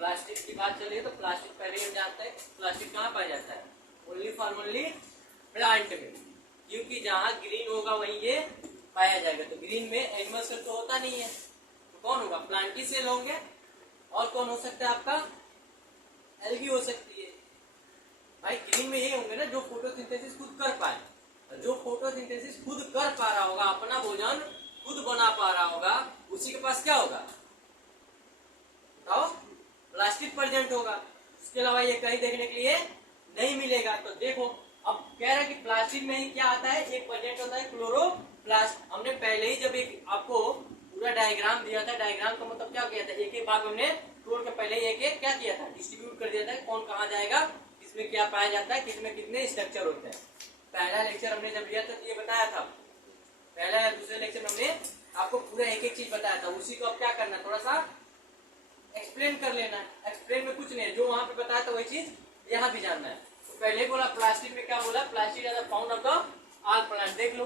Plastic की बात चल रही है तो प्लास्टिक पहले हम जानते हैं प्लास्टिक कहाँ पाया जाता है, ओनली फॉर ओनली प्लांट में, क्योंकि जहाँ ग्रीन होगा वहीं ये पाया जाएगा। तो ग्रीन में एनिमल सेल तो होता नहीं है, तो कौन होगा, प्लांट की सेल होंगे। और कौन हो सकता है आपका, एल्गी हो सकती है। भाई ग्रीन में ये होंगे ना जो फोटोसिंथेसिस खुद कर पाए, जो फोटोसिंथेसिस खुद कर पा रहा होगा, अपना भोजन खुद बना पा रहा होगा, उसी के पास क्या होगा बताओ, प्लास्टिक प्रेजेंट होगा। उसके अलावा ये कहीं देखने के लिए नहीं मिलेगा। तो देखो अब कह रहा है कि प्लास्टिक में ही क्या आता है, एक प्रेजेंट होता है क्लोरोप्लास्ट। हमने पहले ही जब एक आपको पूरा डायग्राम दिया था, डायग्राम का मतलब क्या किया था, एक एक भाग हमने तोड़ के पहले एक एक क्या किया था, डिस्ट्रीब्यूट कर दिया था, कौन कहाँ जाएगा, किसमें क्या पाया जाता है, किसमें कितने स्ट्रक्चर होते हैं। पहला लेक्चर हमने जब लिया था तो ये बताया था, पहला या दूसरे लेक्चर में हमने आपको पूरा एक एक चीज बताया था। उसी को अब क्या करना है, थोड़ा सा एक्सप्लेन कर लेना है। एक्सप्लेन में कुछ नहीं है, जो वहां पे बताया था वही चीज यहाँ भी जानना है। तो पहले बोला प्लास्टिक में क्या बोला, plastic is found of the all plant. देख लो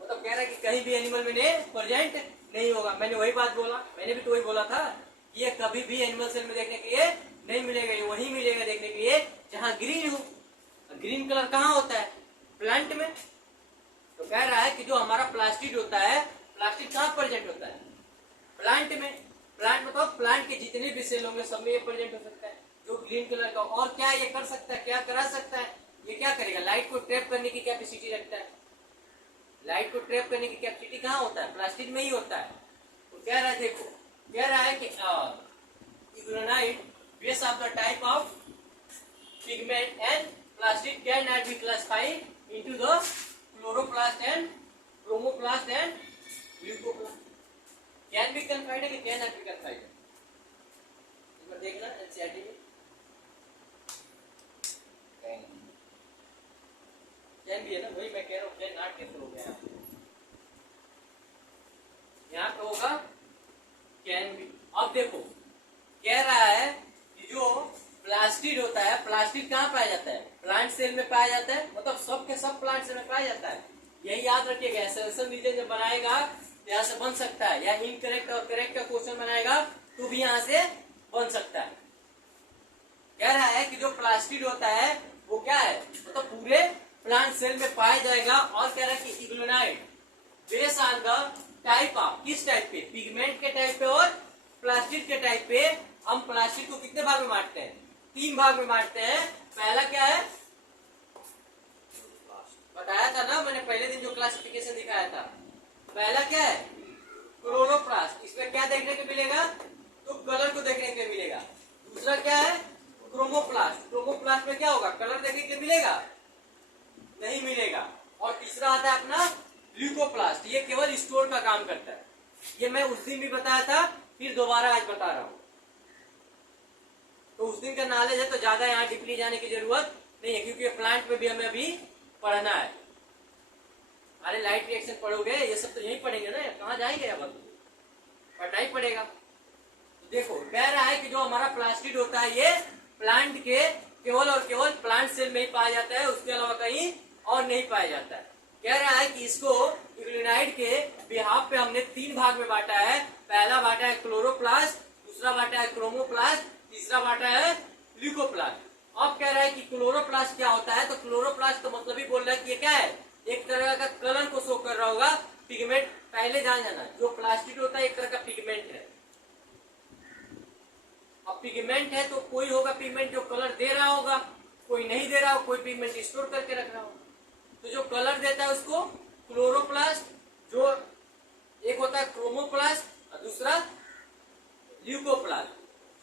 मतलब कह रहा है कि कहीं भी एनिमल में प्रेजेंट नहीं होगा। मैंने वही बात बोला, मैंने भी तो वही बोला था, ये कभी भी एनिमल सेल में देखने के लिए नहीं मिलेगा, ये वही मिलेगा देखने के लिए जहाँ ग्रीन हो। ग्रीन कलर कहाँ होता है, प्लांट में। तो कह रहा है कि जो हमारा प्लास्टिक होता है, प्लास्टिक कहाँ प्रेजेंट होता है, प्लांट में। प्लांट में तो प्लांट के जितने भी सेल होंगे सब में ये प्रेजेंट हो सकता है, जो ग्रीन कलर का। और क्या ये कर सकता है, क्या करा सकता है, ये क्या करेगा, लाइट को ट्रैप करने की कैपेसिटी रखता है। लाइट को ट्रैप करने की कैपेसिटी कहाँ होता है, प्लास्टिक में ही होता है। तो कह रहा है, देखो कह रहा है कि इग्लोनाइट base of the type of pigment and plastic can not be classified into the chloroplast and chromoplast and leucoplast. Can be confined है कि कैन नॉट बी कन्फाइंड, एक बार देखना एनसीईआरटी में। कैन भी है ना, वही मैं कह रहा हूँ, कैन नॉट कैंसिल हो गया, यहाँ पे होगा कैन भी। अब देखो कह रहा है कि जो प्लास्टिड होता है, प्लास्टिड कहाँ पाया जाता है, प्लांट सेल में पाया जाता है, मतलब सब के सब प्लांट सेल में पाया जाता है। यही याद रखिएगा, सेल्सन रीजन जब बनाएगा यहाँ से बन सकता है, या इनकरेक्ट और करेक्ट का क्वेश्चन बनाएगा तो भी यहाँ से बन सकता है। कह रहा है कि जो प्लास्टिड होता है वो क्या है, मतलब पूरे प्लांट सेल में पाया जाएगा। और कह रहा है कि इग्लोनाइट base on the type of, किस टाइप पे, पिगमेंट के टाइप पे और प्लास्टिक के टाइप पे। हम प्लास्टिक को कितने भाग में बांटते हैं, 3 भाग में बांटते हैं। पहला क्या है, बताया था ना मैंने पहले दिन जो क्लासिफिकेशन दिखाया था, पहला क्या है क्लोरोप्लास्ट, इसमें क्या देखने को मिलेगा, तो कलर को देखने को मिलेगा। दूसरा क्या है क्रोमोप्लास्ट, क्रोमोप्लास्ट में क्या होगा, कलर देखने को मिलेगा नहीं मिलेगा। और तीसरा आता है अपना ल्यूकोप्लास्ट, ये केवल स्टोर का काम करता है। ये मैं उस दिन भी बताया था, फिर दोबारा आज बता रहा हूं। तो उस दिन का नॉलेज है तो ज्यादा यहाँ डीपली जाने की जरूरत नहीं है, क्योंकि प्लांट में भी हमें अभी पढ़ना है। अरे लाइट रिएक्शन पढ़ोगे, ये सब तो यहीं पढ़ेंगे ना, कहाँ जाएंगे, अब पढ़ना ही पड़ेगा। तो देखो कह रहा है कि जो हमारा प्लास्टिड होता है ये प्लांट के केवल और केवल प्लांट सेल में ही पाया जाता है, उसके अलावा कहीं और नहीं पाया जाता है। कह रहा है कि इसको इग्लोनाइट के बिहाफ पे हमने 3 भाग में बांटा है। पहला बांटा है क्लोरोप्लास्ट, दूसरा बांटा है क्रोमोप्लास्ट, तीसरा बांटा है ल्यूकोप्लास्ट। अब कह रहा है कि क्लोरोप्लास्ट क्या होता है, तो क्लोरोप्लास्ट तो मतलब ही बोल रहा है कि ये क्या है, एक तरह का कलर को शो कर रहा होगा, पिगमेंट। पहले जान जाना जो प्लास्टिक होता है एक तरह का पिगमेंट है। अब पिगमेंट है तो कोई होगा पिगमेंट जो कलर दे रहा होगा, कोई नहीं दे रहा हो, कोई पिगमेंट स्टोर करके रख रहा होगा। तो जो कलर देता है उसको क्लोरोप्लास्ट, जो एक होता है क्रोमोप्लास्ट और दूसरा ल्यूकोप्लास्ट।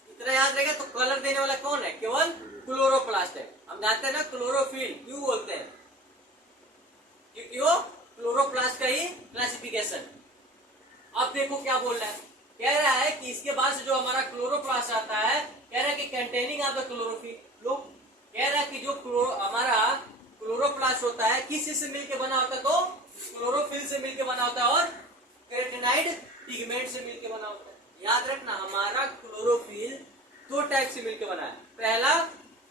इतना याद रहेगा। तो कलर देने वाला कौन है, केवल क्लोरोप्लास्ट है। हम जानते हैं ना क्लोरोफिल क्यों बोलते हैं, क्योंकि वो क्लोरोप्लास्ट का ही क्लासिफिकेशन। अब देखो क्या बोल रहा है, कह रहा है कि इसके बाद से जो हमारा क्लोरोप्लास्ट आता है, कह रहा है कि कंटेनिंग ऑफ द क्लोरोफिल। लोग कह रहा है कि जो हमारा क्लोरोप्लास्ट होता है किस चीज से मिलकर बना होता है, तो क्लोरोफिल से मिलकर बना होता है और कैरोटीनॉइड पिगमेंट से मिलकर बना होता है। याद रखना हमारा क्लोरोफिल 2 टाइप से मिलकर बना है। पहला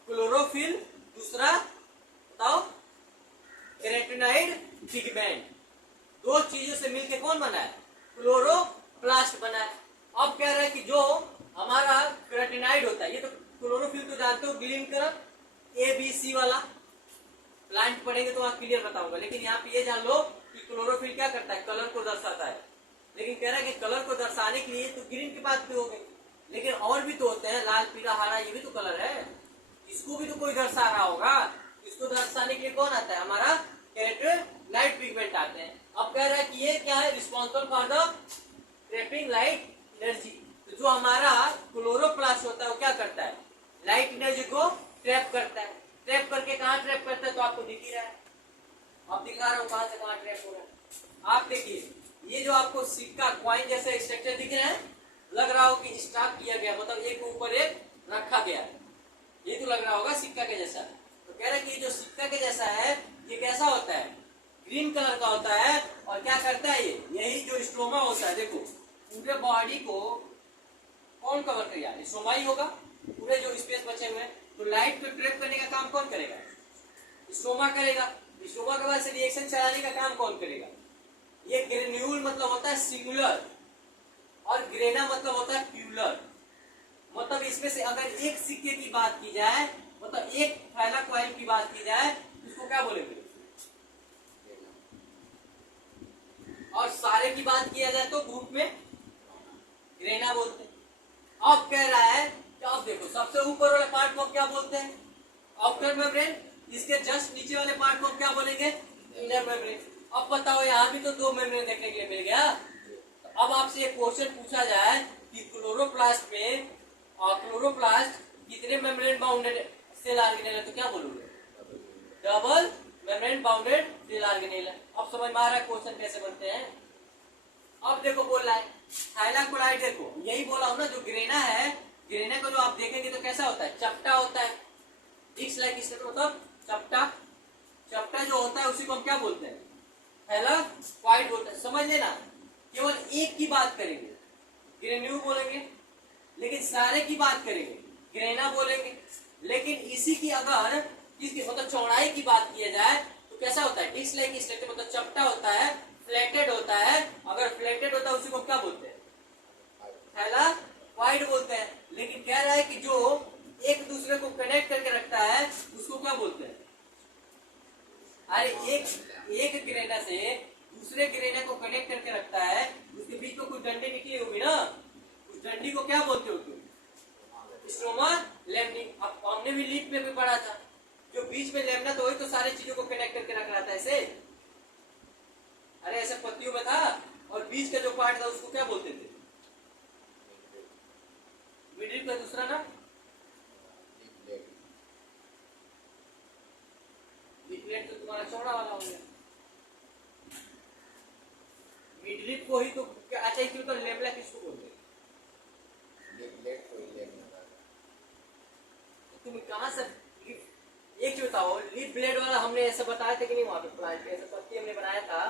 क्लोरोफिल, दूसरा बताओ कैरोटीनॉइड पिगमेंट। 2 चीजों से मिलकर कौन बना है, क्लोरोप्लास्ट बना है। अब कह रहा है कि जो हमारा केराटिनाइड होता है। ये तो क्लोरोफिल तो जानते हो, ग्रीन कलर ABC वाला, प्लांट पढ़ेंगे तो वहां क्लियर बताऊंगा। लेकिन यहाँ पे ये जान लो कि क्लोरोफिल क्या करता है, कलर को दर्शाता है। लेकिन कह रहा है कि कलर को दर्शाने के लिए तो ग्रीन की बात भी हो गई, लेकिन और भी तो होते हैं, लाल पीला हरा, ये भी तो कलर है, इसको भी तो कोई दर्शा रहा होगा। इसको दर्शाने के लिए कौन आता है, हमारा केराटिनॉइड पिगमेंट आते हैं। अब कह रहा है कि ये क्या है, responsible for the trapping light energy. तो जो हमारा क्लोरोप्लास्ट होता है वो क्या करता है, लाइट एनर्जी को ट्रैप करता है। ट्रैप करके कहाँ ट्रैप करता है, तो आपको दिख ही रहा है, आप दिखा रहा हूँ कहाँ से कहाँ ट्रैप हो रहा है। आप देखिए, ये जो आपको सिक्का क्वाइन जैसा स्ट्रक्चर दिख रहा है, लग रहा हो कि स्टॉक किया गया, मतलब एक ऊपर एक रखा गया, ये तो लग रहा होगा सिक्का के जैसा। तो कह रहे हैं कि जो सिक्का के जैसा है ये कैसा होता है, ग्रीन कलर का होता है। और क्या करता है ये, यही जो स्ट्रोमा होता है, देखो पूरे बॉडी को कौन कवर करेगा, स्ट्रोमा ही होगा, पूरे जो स्पेस बचे हुए हैं। तो लाइट को ट्रैप करने का काम कौन करेगा, स्ट्रोमा करेगा। स्ट्रोमा के बाद से रिएक्शन चलाने का काम कौन करेगा, ये ग्रेन्यूल मतलब होता है सिंगुलर, और ग्रेना मतलब होता है प्यूलर। मतलब इसमें से अगर एक सिक्के की बात की जाए, मतलब एक थैला कॉइल की बात की जाए, उसको क्या बोलेंगे, और सारे की बात किया जाए तो ग्रुप में ग्रेना बोलते हैं। अब कह रहा है कि अब देखो सबसे ऊपर वाले पार्ट को क्या बोलते हैं, आउटर मेम्ब्रेन। इसके जस्ट नीचे वाले पार्ट को क्या बोलेंगे, इनर मेम्ब्रेन। अब बताओ, यहाँ भी तो दो मेम्ब्रेन देखने के लिए मिल गया। तो अब आपसे एक क्वेश्चन पूछा जाए कि क्लोरोप्लास्ट में, और क्लोरोप्लास्ट कितने मेम्ब्रेन बाउंडेड सेल ऑर्गेनेल है, तो क्या बोलोगे, double membrane bounded cell organelle है। अब समझ में आ रहा है क्वेश्चन कैसे बनते हैं। अब देखो बोल रहा है थाइलाकोइड, देखो यही बोला हूं ना, जो ग्रेना है, ग्रेना को जो आप देखेंगे तो कैसा होता है, चपटा होता है, इट्स लाइक इस मतलब चपटा। चपटा जो होता है उसी को हम क्या बोलते हैं, थाइलाकोइड बोलते हैं। समझ लेना, केवल एक की बात करेंगे ग्रेन्यू बोलेंगे, लेकिन सारे की बात करेंगे ग्रेना बोलेंगे। लेकिन इसी की अगर इसकी मतलब चौड़ाई की बात किया जाए तो कैसा होता है, डिश लाइक स्ट्रक्चर, मतलब चपटा होता है, फ्लैटेड होता है। अगर फ्लैटेड होता है उसी को क्या बोलते हैं, थाइलाकोइड बोलते हैं। लेकिन कह रहा है कि जो एक दूसरे को कनेक्ट करके रखता है उसको क्या बोलते हैं, अरे एक ग्रेना से दूसरे ग्रेना को कनेक्ट करके रखता है, उसके बीच में कुछ डंडी निकली होगी ना, उस डंडी को क्या बोलते हो तुम, स्ट्रोमा लेमनी। अब हमने भी लीफ में भी पढ़ा था, जो बीच में लेमना तो वही तो सारी चीजों को कनेक्ट करके रख रहा था ऐसे, अरे ऐसे पत्तियों में था, और बीच का जो पार्ट था उसको क्या बोलते थे, मिडिल का दूसरा ना, लीफलेट तो तुम्हारा चौड़ा वाला हो गया, मिडिल को ही तो अच्छा, इसलिए तो लेमला किसको बोलते हैं, तुम कहां से, एक चीज बताओ, लीफ ब्लेड वाला हमने ऐसा बताया था कि नहीं, वहां पे प्लांट पे ऐसा पत्ती हमने बनाया था,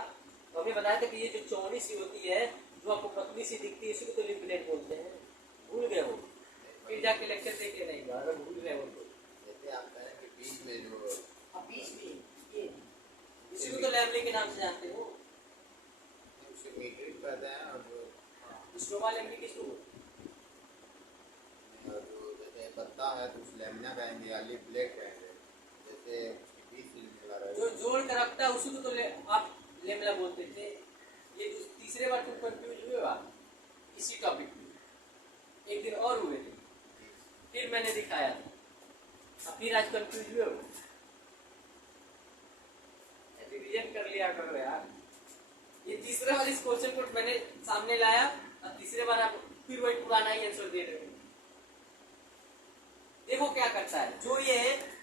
तो हमने बताया था कि ये जो चौड़ी सी होती है, जो आपको पतली सी दिखती है, इसी को तो लीफ ब्लेड बोलते हैं। भूल गए हो, फिर जाके लेक्चर देख लेना एक बार, अगर भूल गए हो तो। जैसे आप कह रहे हैं कि बीच में जो, अब बीच में ये इसी को तो लैमले के नाम से जानते हो, उसे मीट्रिक कहते हैं, और जो स्ट्रोमा लैमले किसको बोलते हैं? जो जैसे पत्ता है तो उस लेमना कहेंगे या लीफ ब्लेड कहेंगे, जैसे बीच से निकला रहा है जो जोड़ कर रखता है उसी को तो आप लेमला बोलते थे। ये तीसरे बार तुम कंफ्यूज हुए आप इसी टॉपिक में, एक दिन और हुए थे, फिर मैंने दिखाया था, अब फिर आज कंफ्यूज हुए हो, रिवीजन कर लिया करो यार। ये तीसरे बार इस क्वेश्चन को मैंने सामने लाया, और तीसरे बार आप फिर वही पुराना ही आंसर दे रहे हो। देखो क्या करता है, जो ये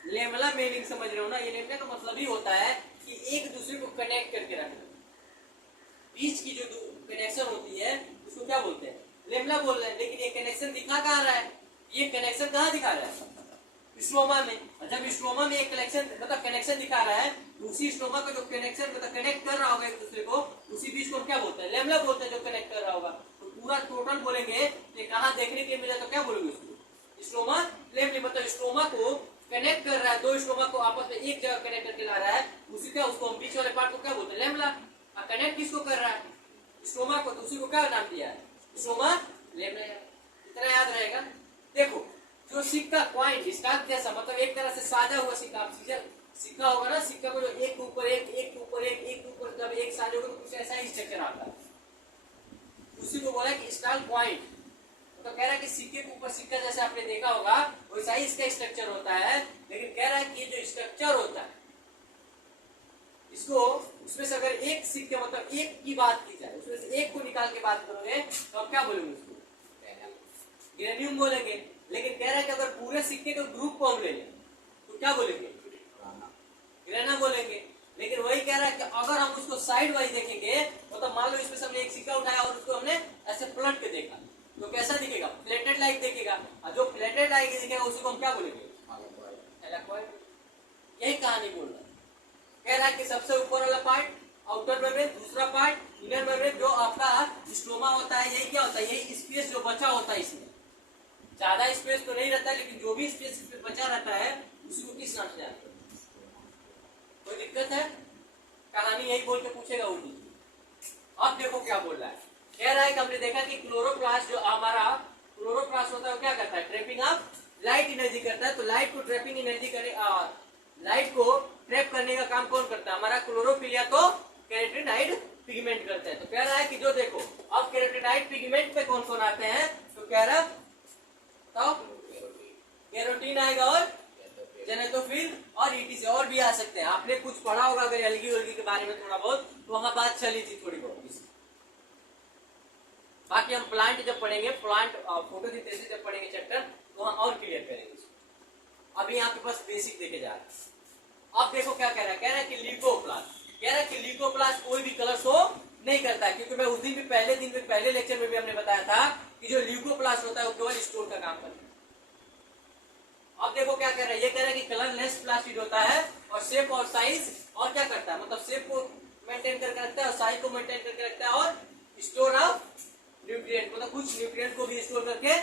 लेमला मीनिंग समझ रहे हो ना, ये लेमला का मतलब ही होता है कि एक दूसरे को कनेक्ट करके रखना, बीच की जो कनेक्शन होती है उसको क्या बोलते हैं, लेमला बोल रहे हैं। लेकिन ये कनेक्शन दिखा कहाँ रहा है, ये कनेक्शन कहाँ दिखा रहा है, स्ट्रोमा में। जब स्ट्रोमा में एक कनेक्शन मतलब कनेक्शन दिखा रहा है, तो उसी स्ट्रोमा का जो कनेक्शन मतलब कनेक्ट कर रहा होगा एक दूसरे को, उसी बीच को क्या बोलते हैं, लेमला बोलते हैं, जो कनेक्ट कर रहा होगा। तो पूरा टोटल बोलेंगे कि कहाँ देखने के लिए मिला, तो क्या बोलोगे उसको, स्ट्रोमा लेमली। मतलब स्ट्रोमा को कनेक्ट कर रहा है, दो स्ट्रोमा को आपस में एक जगह कनेक्ट करके ला रहा है, उसी का उसको हम बीच वाले पार्ट को क्या बोलते हैं, लेमला। और कनेक्ट किसको कर रहा है, स्ट्रोमा को, तो उसी को क्या नाम दिया है, स्ट्रोमा लेमला। इतना याद रहेगा। देखो जो सिक्का क्वाइन स्टाक जैसा, मतलब एक तरह से साझा हुआ सिक्का, आप सिक्का होगा ना, सिक्का को जो एक के ऊपर एक, एक के ऊपर एक, एक के ऊपर जब एक साझा होगा तो कुछ ऐसा ही स्ट्रक्चर आता है, उसी को बोला कि स्टार क्वाइन। तो कह रहा है कि सिक्के के ऊपर सिक्का जैसे आपने देखा होगा वैसा ही इसका स्ट्रक्चर होता है, लेकिन कह रहा है कि ये जो स्ट्रक्चर होता है इसको, उसमें से अगर एक सिक्के मतलब एक की बात की जाए, उसमें से एक को निकाल के बात करोगे तो आप क्या बोलेंगे उसको? ग्रेनियम बोलेंगे। लेकिन कह रहा है कि अगर पूरे सिक्के के ग्रुप को हम ले लें तो क्या बोलेंगे? ग्रेना बोलेंगे। लेकिन वही कह रहा है कि अगर हम उसको साइड वाइज देखेंगे, मतलब मान लो इसमें से हमने एक सिक्का उठाया और उसको हमने ऐसे पलट के देखा तो कैसा दिखेगा? प्लेटेड लाइक दिखेगा। और जो प्लेटेड लाइक दिखेगा उसी को हम क्या बोलेंगे? यही कहानी बोल रहा है। कह रहा है कि सबसे ऊपर वाला पार्ट आउटर मेम्ब्रेन, दूसरा पार्ट इनर मेम्ब्रेन, जो आपका स्टोमा होता है, यही क्या होता है? यही स्पेस जो बचा होता है, इसमें ज्यादा स्पेस तो नहीं रहता है, लेकिन जो भी स्पेस बचा रहता है उसी को किस नाम से जानते हैं? कोई दिक्कत है? कहानी यही बोल के पूछेगा उर्दू। अब देखो क्या बोल रहा है। कह रहा है कि हमने देखा कि क्लोरोप्लास्ट जो हमारा क्लोरोप्लास्ट होता है वो क्या करता है? ट्रैपिंग ऑफ लाइट एनर्जी करता है। तो लाइट को ट्रैपिंग एनर्जी करे, लाइट को ट्रैप करने का काम कौन करता है? हमारा क्लोरोफिल या तो कैरोटीनॉइड पिगमेंट करते हैं। तो कह रहा है कि जो देखो अब कैरोटीनॉइड पिगमेंट पे कौन कौन आते हैं? तो कह रहा तो कैरोटीन आएगा और जेनेटोफिल और ईटीसी और भी आ सकते हैं। आपने कुछ पढ़ा होगा अगर एल्गी वल्गी के बारे में थोड़ा बहुत, तो वहां बात चली थी थोड़ी बहुत। बाकी हम प्लांट जब पढ़ेंगे, प्लांट फोटोसिंथेसिस जब पढ़ेंगे चैप्टर, तो वहां और क्लियर करेंगे। अभी यहाँ पे बस बेसिक देखे जा रहे हैं। अब देखो क्या कह रहा है। कह रहा है कि ल्यूकोप्लास्ट, कह रहा है कि ल्यूकोप्लास्ट कोई भी कलर शो नहीं करता है, क्योंकि मैं उस दिन भी पहले लेक्चर में भी हमने बताया था कि जो ल्यूकोप्लास्ट होता है वो केवल स्टोर का काम करता है। अब देखो क्या कह रहा है। ये कह रहा है कि कलरलेस प्लास्टिड होता है और शेप और साइज और क्या करता है, मतलब शेप को मेंटेन करके रखता है और साइज को मेंटेन करके रखता है और स्टोर ऑफ न्यूट्रिएंट, मतलब कुछ न्यूट्रिएंट को भी स्टोर करके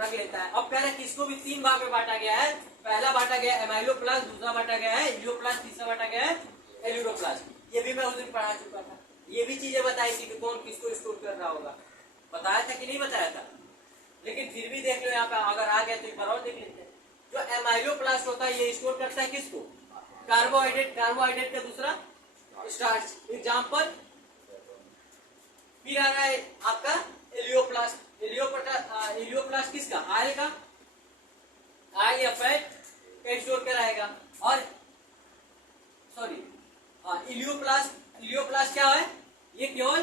रख लेता है। अब कह रहा है कि इसको भी तीन भाग में बांटा गया है। पहला बांटा गया है एमाइलोप्लास्ट, दूसरा बांटा गया है इलियोप्लास्ट, तीसरा बांटा गया है एल्यूरोप्लास्ट। ये भी मैं उस दिन पढ़ा चुका था। ये भी चीजें बताई थी कि कौन किसको स्टोर कर रहा होगा, बताया था कि नहीं बताया था? लेकिन फिर भी देख लो यहाँ पे, अगर आ गया तो एक बार और देख लेते हैं। जो एमाइलोप्लास्ट होता है ये स्टोर करता है किसको? कार्बोहाइड्रेट। कार्बोहाइड्रेट का दूसरा स्टार्च, एग्जाम्पल। फिर आ रहा है आपका एलियोप्लास्ट। एलियोप्लास्ट किसका? आयल का, आयल या फैट का स्टोर कराएगा। और सॉरी इलियोप्लास्ट क्या है? ये केवल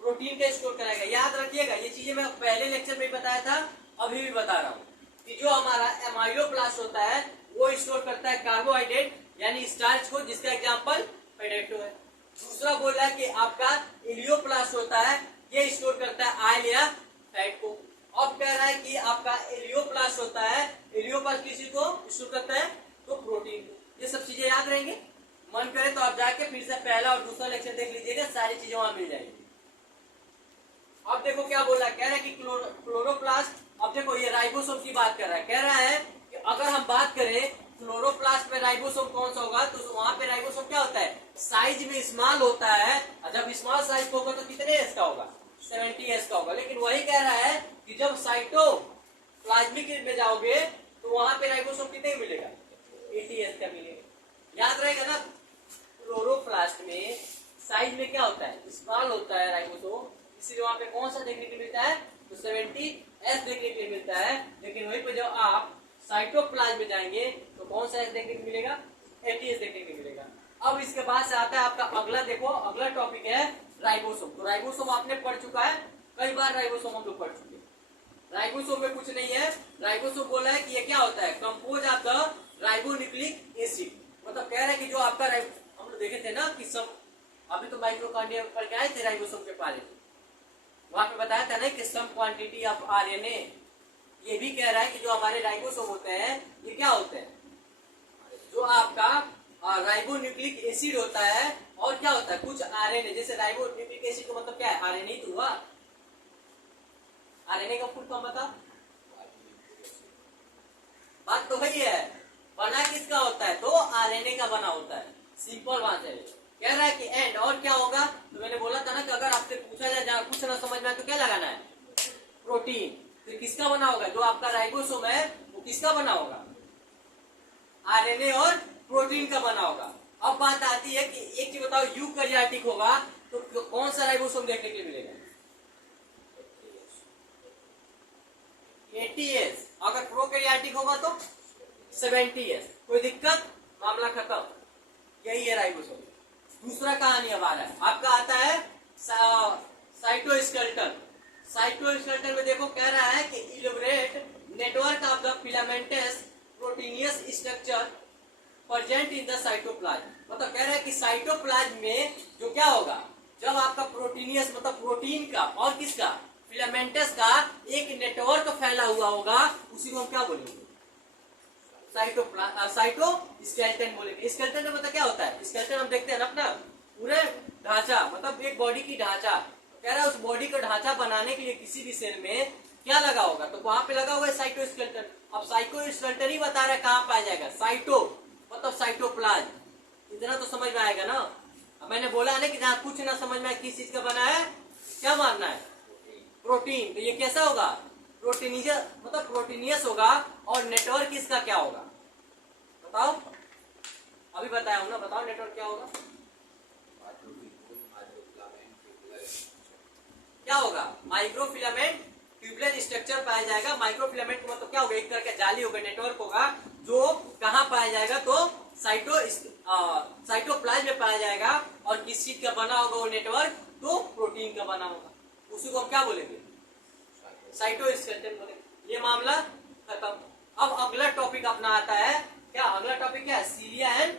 प्रोटीन का स्टोर कराएगा। याद रखिएगा ये चीजें मैं पहले लेक्चर में बताया था, अभी भी बता रहा हूँ कि जो हमारा एमाइलोप्लास्ट होता है वो स्टोर करता है कार्बोहाइड्रेट यानी स्टार्च को, जिसका एग्जाम्पल पोटैटो है। दूसरा बोल रहा है कि आपका इलियोप्लास्ट होता है ये स्टोर करता है आयल या फैट को। अब कह रहा है कि आपका एलियोप्लास्ट होता है, एलियोप्लास्ट किसी को स्टोर करता है? तो प्रोटीन को। ये सब चीजें याद रहेंगे। मन करे तो आप जाके फिर से पहला और दूसरा लेक्चर देख लीजिएगा, सारी चीजें वहां मिल जाएगी। अब देखो क्या बोल रहा है। कह रहा है कि क्लोरोप्लास्ट, अब देखो ये राइबोसोम की बात कर रहा है। कह रहा है कि अगर हम बात करें क्लोरोप्लास्ट में राइबोसोम कौन सा होगा, तो वहां पे राइबोसोम क्या होता है? साइज में स्मॉल होता है। जब स्मॉल साइज होगा तो कितने एस का होगा? 70 एस का होगा। लेकिन वही कह रहा है कि जब साइटोप्लाज्मिक में जाओगे तो वहां पे राइबोसोम कितने मिलेगा? 80 एस का मिलेगा। याद रहेगा ना? क्लोरोप्लास्ट में साइज में क्या होता है? स्मॉल होता है राइबोसोम, इसलिए वहां पे कौन सा देखने को मिलता है? तो 70 एस देखने के लिए मिलता है। लेकिन वहीं पर जब आप साइटोप्लाज्म में जाएंगे तो कौन सा एस देखने को मिलेगा? 80 एस देखने को मिलेगा। अब इसके बाद से आता है आपका अगला, देखो अगला टॉपिक है राइबोसोम। तो राइबोसोम आपने पढ़ चुका है, कई बार राइबोसोम हम लोग पढ़ चुके हैं। राइबोसोम में कुछ नहीं है। राइबोसोम बोला है कि ये क्या होता है? Compose of the ribonucleic acid. मतलब कह रहा है कि जो आपका हम लोग देखे थे ना कि सब, अभी तो माइटोकॉन्ड्रिया पढ़ के आए थे राइबोसोम के बारे में, वहां पे बताया था ना कि सम क्वांटिटी ऑफ आरएनए। ये भी कह रहा है कि जो हमारे राइबोसोम होते हैं ये क्या होते हैं? जो आपका राइबोन्यूक्लिक एसिड होता है और क्या होता है? कुछ आरएनए। जैसे राइबोन्यूक्लिक एसिड का मतलब क्या है? आरएनए ही तो हुआ। आरएनए का फुल फॉर्म बता। बात तो वही है, बना किसका होता है? तो आरएनए का बना होता है। सिंपल बात है। कह रहा है कि एंड और क्या होगा? तो मैंने बोला था ना कि अगर आपसे पूछा जाए, कुछ ना समझ में आए तो क्या लगाना है? प्रोटीन। फिर किसका बना होगा? जो आपका राइबोसोम है वो किसका बना होगा? आरएनए और प्रोटीन का बना होगा। अब बात आती है कि एक चीज बताओ, यूकैरियोटिक होगा तो कौन सा राइबोसोम देखने के लिए मिलेगा? ATS। अगर प्रोकैरियोटिक होगा तो 70S। कोई दिक्कत? मामला खत्म। यही है राइबोसोम। दूसरा कहानी अब आ रहा है, आपका आता है साइटोस्केलेटन। साइटोस्केलेटन में देखो कह रहा है कि elaborate network of the filamentous proteinaceous structure present in the cytoplasm. मतलब कह रहा है कि साइटोप्लाज्म में जो क्या होगा, जब आपका प्रोटीनियस मतलब प्रोटीन का और किसका, फिलामेंटस का एक नेटवर्क फैला हुआ होगा, उसी को हम क्या बोलेंगे? साइटोस्केलेटन बोलेंगे। स्केलेटन में मतलब क्या होता है? स्केलेटन हम देखते हैं ना अपना पूरे ढांचा, मतलब एक बॉडी की ढांचा। कह रहा है उस बॉडी का ढांचा बनाने के लिए किसी भी सेल में क्या लगा होगा, तो वहां पे लगा होगा साइटोस्केलेटन। अब साइटोस्केलेटन ही बता रहा है कहां पाया जाएगा, साइटो मतलब साइटोप्लाज्म। इतना तो समझ में आएगा ना। अब मैंने बोला ना कि जहां कुछ ना समझ में आए किस चीज का बना है, क्या मानना है? प्रोटीन। तो ये कैसा होगा? प्रोटीनियस मतलब प्रोटीनियस होगा। और नेटवर्क इसका क्या होगा बताओ? अभी बताया हूं ना, बताओ नेटवर्क क्या होगा? क्या होगा? माइक्रोफिलामेंट ट्यूबुलर स्ट्रक्चर पाया जाएगा। माइक्रोफिलामेंट का मतलब क्या होगा? एक तरह का जाली होगा, नेटवर्क होगा, जो कहां पाया जाएगा? तो साइटोप्लाज्म में पाया जाएगा। और किस चीज का बना होगा वो नेटवर्क? तो प्रोटीन का बना होगा। उसी को हम क्या बोलेंगे? साइटोस्केलेटन बोलेंगे। ये मामला खत्म। अब अगला टॉपिक अपना आता है, क्या अगला टॉपिक क्या है? Cilia and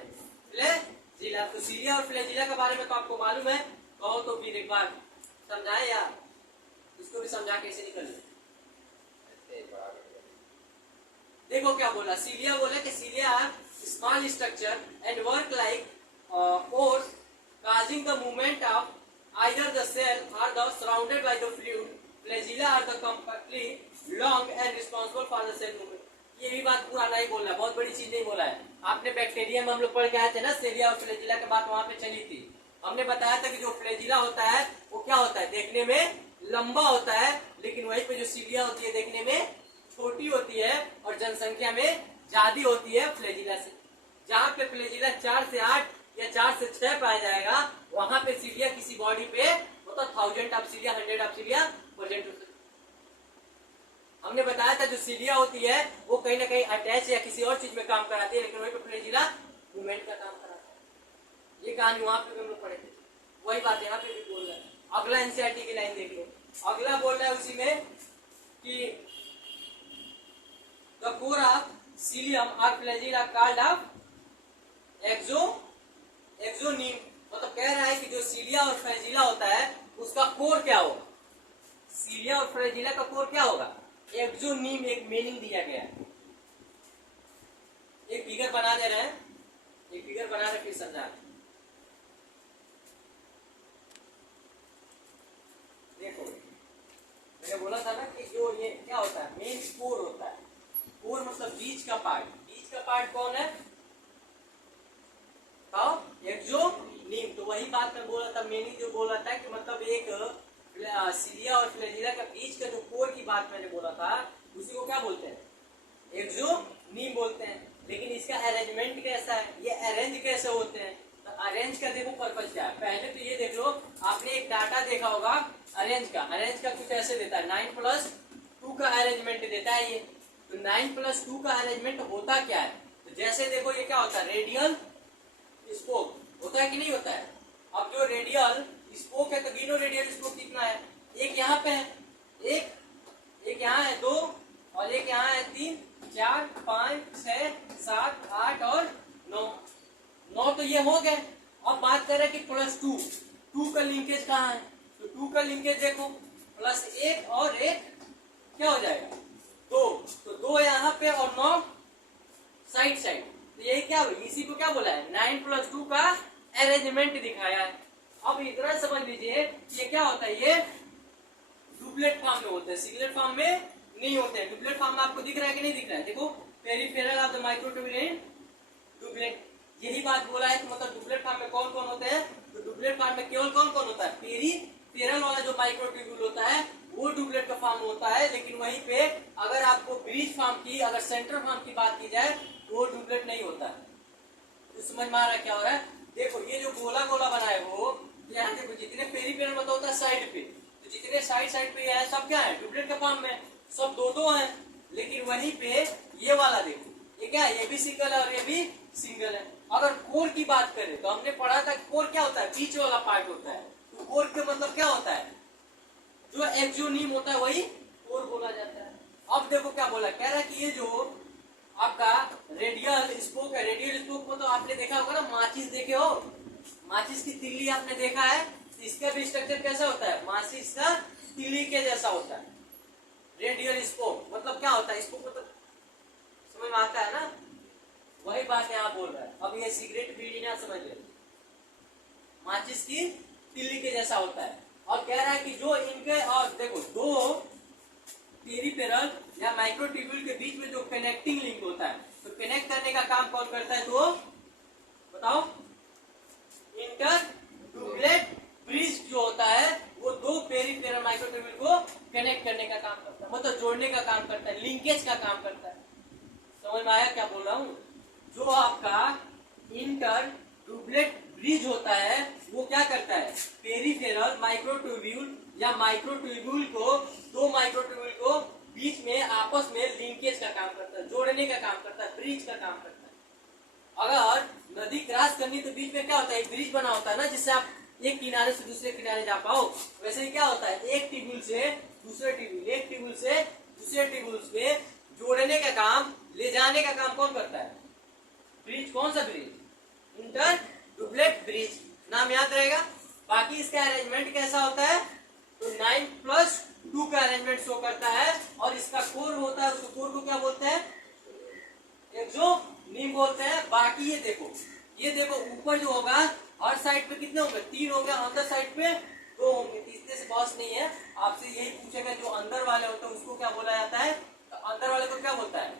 flagella. तो सीलिया और फ्लैजिला के बारे में तो आपको मालूम है, कहो तो फिर एक बार समझाए यार, इसको भी समझा कैसे निकल। देखो क्या बोला, सीलिया बोला कि cilia small structure and work like oars causing the movement of either the cell or the surrounded by the fluid. Flagella are the compactly long and responsible for the cell movement. ये भी बात पुराना ही बोला है, बहुत बड़ी चीज नहीं बोला है। आपने बैक्टीरिया में हम लोग पढ़ के आए थे ना, सेलिया और फ्लैजिला के बात वहां पे चली थी। हमने बताया था कि जो फ्लैजिला होता है वो क्या होता है? देखने में लंबा होता है, लेकिन वहीं पे जो सीलिया होती है देखने में छोटी होती है और जनसंख्या में ज्यादा होती है फ्लैजिला से। जहाँ पे फ्लैजिला 4 से 8 या 4 से 6 पाया जाएगा, वहां पे सीलिया किसी बॉडी पे मतलब 1000 ऑफ सीलिया 100 ऑफ सीलिया प्रेजेंट हो सकती है। हमने बताया था जो सीलिया होती है वो कहीं ना कहीं अटैच या किसी और चीज में काम कराती है, लेकिन वहीं पे फ्लैजिला मूवमेंट का काम कराता है। ये कहानी वहां पे हम लोग पढ़े थे, वही बात यहाँ पे भी बोल रहा है। अगला एनसीईआरटी की लाइन देख लो, अगला बोल रहा है उसी में कि द कोर ऑफ सीलियम और फ्लैजिला कॉल्ड ऑफ एक्सोनीम। मतलब कह रहा है कि जो सीलिया और फ्लैजिला होता है उसका कोर क्या होगा? सीलिया और फ्लैजिला का कोर क्या होगा? एक्सोनीम। एक मीनिंग दिया गया है, एक फिगर बना दे रहे हैं, एक फिगर बना रहे फिर समझा। देखो मैंने बोला था ना कि जो ये क्या होता है, मेन कोर होता है। कोर मतलब बीच का पार्ट। बीच का पार्ट कौन है? एक्सोनीम। तो वही बात मैं बोला था, मीनिंग जो बोला था कि मतलब एक सीलिया और फ्लैजिला के बीच का जो कोर की बात मैंने बोला था उसी को क्या बोलते हैं? एक्सोनीम बोलते हैं। लेकिन इसका अरेंजमेंट कैसा है, ये अरेंज कैसे होते हैं? तो अरेंज का देखो पर्पज क्या है। पहले तो ये देख लो, आपने एक डाटा देखा होगा अरेंज का। अरेंज का कुछ ऐसे देता है, 9+2 का अरेंजमेंट देता है ये। तो 9+2 का अरेंजमेंट होता क्या है? तो जैसे देखो ये क्या होता है, रेडियल स्पोक होता है कि नहीं होता है? अब जो रेडियल स्पोक है तो गिनो रेडियल स्पोक कितना है? एक यहाँ पे है, एक यहाँ है 2 और एक यहाँ है 3 4 5 6 7 8 और 9 तो ये हो गए। अब बात करें कि +2 का लिंकेज कहाँ है? तो 2 का लिंकेज देखो, +1 और 1 क्या हो जाएगा? 2। तो 2 यहाँ पे और 9 साइड। तो यही क्या हुई, इसी को क्या बोला है? 9+2 का अरेंजमेंट दिखाया है। अब इतना समझ लीजिए ये क्या होता है, ये डुप्लेट फॉर्म में होते हैं, सिंगलेट फॉर्म में नहीं होते हैं। डुप्लेट फॉर्म में आपको दिख रहा है कि नहीं दिख रहा है? देखो peripheral of the microtubule duplet, यही बात बोला है कि मतलब डुप्लेट फॉर्म में कौन कौन होते हैं? तो डुप्लेट फॉर्म में केवल कौन कौन होता है? पेरिफेरल वाला जो माइक्रोट्यूबुल होता है वो डुप्लेट का फॉर्म होता है, लेकिन वहीं पे अगर आपको ब्रिज फॉर्म की, अगर सेंटर फॉर्म की बात की जाए तो वो डुप्लेट नहीं होता है। तो समझ में आ रहा है क्या हो रहा है? देखो ये जो गोला गोला बना है वो यहाँ देखो, जितने पेरीफेरल मतलब होता है साइड पे, तो जितने साइड साइड पे है सब क्या है, डुप्लेट का फॉर्म में, सब दो दो है। लेकिन वहीं पे ये वाला देखो, ये क्या है, ये भी सिंगल है और ये भी सिंगल है। अगर कोर की बात करें तो हमने पढ़ा था कोर क्या होता है, बीच वाला पार्ट होता है। तो कोर के मतलब क्या होता है, जो एक्सोनीम होता है वही कोर बोला जाता है। अब देखो क्या बोला, कह रहा है कि ये जो आपका रेडियल स्पोक है, रेडियल स्पोक मतलब आपने देखा होगा ना, माचिस देखे हो, माचिस की तिल्ली आपने देखा है, इसका भी स्ट्रक्चर कैसा होता है, माचिस का तिल्ली के जैसा होता है। रेडियल स्पोक मतलब क्या होता है, स्पोक मतलब समझ में आता है ना, वही बात यहाँ बोल रहा है। अब ये सिगरेट बीड़ी ना समझ ले, माचिस की तिल्ली के जैसा होता है। और कह रहा है कि जो इनके, और देखो दो पेरिफेरल या माइक्रोट्यूब्यूल के बीच में जो कनेक्टिंग लिंक होता है, तो कनेक्ट करने का काम कौन करता है, तो बताओ, इंटर डुप्लेट ब्रिज जो होता है वो दो पेरिफेरल माइक्रोट्यूब्यूल को कनेक्ट करने का काम करता है, मतलब जोड़ने का काम करता है, लिंकेज का काम करता है। समझ में आया क्या बोल रहा हूँ? जो आपका इंटर डुप्लेट ब्रिज होता है वो क्या करता है, पेरिफेरल माइक्रोट्यूब्यूल या माइक्रोट्यूब्यूल को, दो माइक्रोट्यूब्यूल को बीच में आपस में लिंकेज का काम करता है, जोड़ने का काम करता है, ब्रिज का काम करता है। अगर नदी क्रॉस करनी तो बीच में क्या होता है, एक ब्रिज बना होता है ना, जिससे आप एक किनारे से दूसरे किनारे जा पाओ। वैसे ही क्या होता है, एक ट्यूब्यूल से दूसरे ट्यूब्यूल, एक ट्यूब्यूल से दूसरे ट्यूब्यूल पे जोड़ने का काम, ले जाने का काम कौन करता है, ब्रिज। कौन सा ब्रिज, इंटर डुप्लेट ब्रिज, नाम याद रहेगा। बाकी इसका अरेंजमेंट कैसा होता है, तो 9+2 का अरेंजमेंट शो करता है। और इसका कोर होता है, उसको कोर को क्या बोलते हैं, एक्सोनीम बोलते हैं। बाकी ये देखो ऊपर जो होगा, हर साइड पे कितने होंगे, 3 होंगे, अंदर साइड पे 2 होंगे। इतने से बॉस नहीं है, आपसे यही पूछेगा जो अंदर वाले होते हैं उसको क्या बोला जाता है, तो अंदर वाले को क्या बोलता है,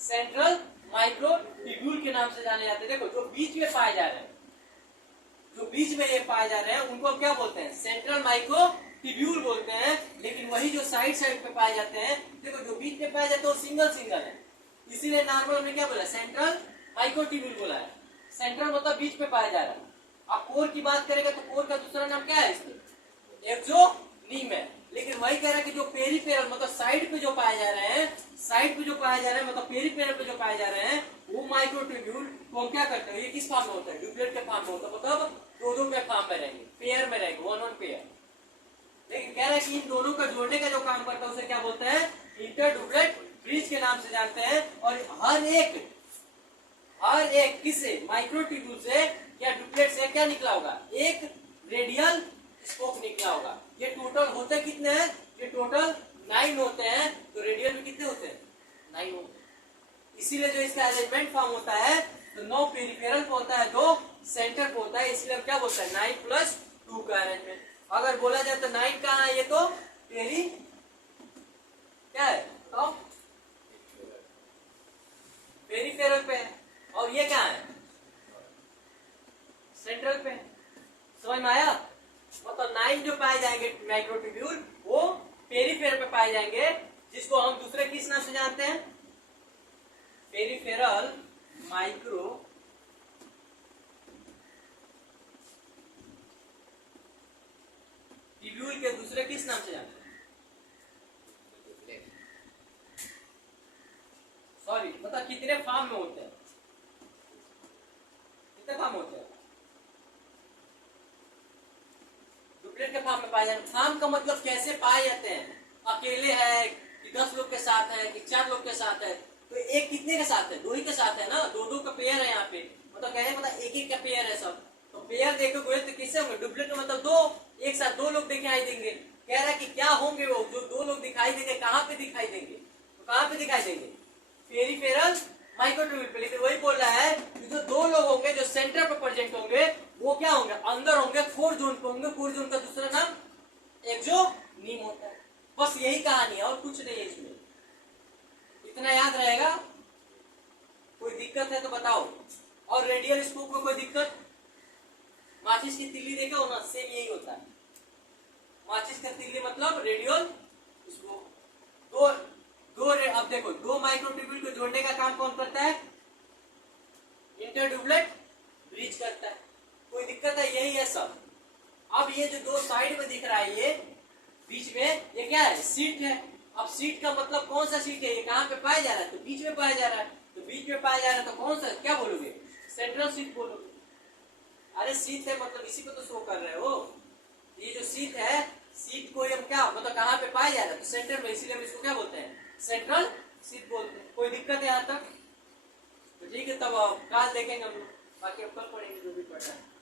सेंट्रल माइक्रोट्यूब्यूल के नाम से जाने जाते हैं। देखो जो बीच में पाए जा रहे हैं, जो बीच में ये पाए जा रहे हैं उनको क्या बोलते हैं, सेंट्रल माइक्रोट्यूब्यूल बोलते हैं। लेकिन वही जो साइड साइड पे पाए जाते हैं, देखो जो बीच में पाए जाते हैं वो सिंगल सिंगल है, इसीलिए नॉर्मल हमने क्या बोला, सेंट्रल माइक्रोट्यूब्यूल बोला है। सेंट्रल मतलब बीच में पाया जा रहा है। अब कोर की बात करेंगे तो कोर का दूसरा नाम क्या है, एक्सोनीम है। लेकिन वही कह रहा है कि जो पेरिफेरल मतलब साइड पे जो पाए जा रहे हैं, साइड पे जो पाए जा रहे हैं, मतलब पेरिफेरल पे जो पाए जा रहे हैं, वो माइक्रोट्यूब्यूल को हम क्या करते हैं, ये किस फॉर्म में होता है, डुप्लेट के फॉर्म में होता है, मतलब दो दो के फॉर्म में रहेंगे, पेयर में रहेंगे, वन वन पेयर। लेकिन कह रहा है कि इन दोनों का जोड़ने का जो काम करता है उसे क्या बोलते हैं, इंटर डुप्लेट ब्रिज के नाम से जानते हैं। और हर एक किससे, माइक्रोट्यूब्यूल से या डुप्लेट से क्या निकला होगा, एक रेडियल स्पोक निकला होगा। ये टोटल होते कितने हैं, ये टोटल 9 होते हैं। तो रेडियल में कितने होते हैं, 9 होते हैं। इसीलिए जो इसका अरेंजमेंट फॉर्म होता है तो 9 पेरिफेरल पे होता है, 2 सेंटर पे होता है, इसलिए हम क्या बोलते हैं, 9+2 का अरेंजमेंट। अगर बोला जाए तो 9 कहाँ है, ये तो पेरी क्या है, तो पेरिफेरल पे है, और ये क्या है, सेंट्रल पे। समझ में आया? मतलब 9 जो पाए जाएंगे माइक्रोट्यूब्यूल वो पेरिफेरल पे पाए जाएंगे, जिसको हम दूसरे किस नाम से जानते हैं, पेरिफेरल माइक्रो ट्यूब्यूल के दूसरे किस नाम से जानते हैं, सॉरी मतलब कितने फॉर्म में होते हैं, कितने फॉर्म होते हैं, डुप्लेट के फॉर्म में पाए जाते हैं। फॉर्म का मतलब कैसे पाए जाते हैं, अकेले है कि 10 लोग के साथ है कि 4 लोग के साथ है, तो एक कितने के साथ है, 2 ही के साथ है ना, 2-2 का पेयर है यहाँ पे, मतलब कहने मतलब एक-एक का पेयर है सब। तो पेयर देखोगे तो किससे होंगे, डुप्लेट में मतलब 2 एक साथ 2 लोग दिखाई देंगे। कह रहा है कि क्या होंगे वो जो 2 लोग दिखाई देंगे, कहाँ पे दिखाई देंगे, तो कहाँ पे दिखाई देंगे, पेरिफेरल माइक्रोट्यूब्यूल पे। लेकिन वही बोल रहा है कि जो 2 लोग होंगे जो सेंटर पे प्रेजेंट होंगे वो क्या होंगे, अंदर होंगे, कोर जोन पे होंगे। कोर जोन का दूसरा नाम एक्सोनीम होता है। बस यही कहानी है और कुछ नहीं है इसमें, इतना याद रहेगा। कोई दिक्कत है तो बताओ। और रेडियल स्कोप में कोई दिक्कत, माचिस की तिल्ली देखा हो ना, सेम यही होता है। माचिस इसका तिल्ली मतलब रेडियल, इसको दो दो अब देखो दो माइक्रोट्यूब्यूल को जोड़ने का काम कौन करता है? इंटरट्यूबुलेट ब्रिज करता है। कोई दिक्कत है? यही है सब। अब ये जो दो साइड में दिख रहा है, ये बीच में ये क्या है? सीट है। अब सीट का मतलब कौन सा सीट है? ये कहाँ पे पाया जा रहा है? तो बीच में पाया जा रहा है। तो बीच में पाया जा रहा है तो कौन सा, क्या बोलोगे? सेंट्रल सीट बोलोगे। अरे सीट है मतलब इसी को तो शो कर रहे हो। ये जो सीट है, सीट को हम क्या मतलब कहाँ पे पाया जा रहा है? तो सेंटर में, इसीलिए हम इसको क्या बोलते हैं? सेंट्रल सीट बोलते हैं। कोई दिक्कत है यहाँ तक? तो ठीक है, तब कल देखेंगे हम लोग, बाकी अब कल पढ़ेंगे जो भी पढ़ना है।